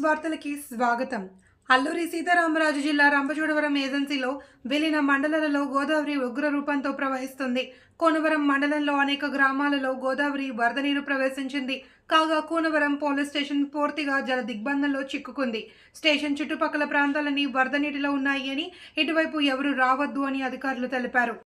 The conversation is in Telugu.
వార్తలకి స్వాగతం. అల్లూరి సీతారామరాజు జిల్లా రంపచోడవరం ఏజెన్సీలో విలీన మండలాలలో గోదావరి ఉగ్ర రూపంతో ప్రవహిస్తుంది. కోనవరం మండలంలో అనేక గ్రామాలలో గోదావరి వరద నీరు ప్రవేశించింది. కాగా కూనవరం పోలీస్ స్టేషన్ పూర్తిగా జల దిగ్బంధంలో చిక్కుకుంది. స్టేషన్ చుట్టుపక్కల ప్రాంతాలన్నీ వరద నీటిలో ఉన్నాయి అని ఇటువైపు ఎవరు రావద్దు అని అధికారులు తెలిపారు.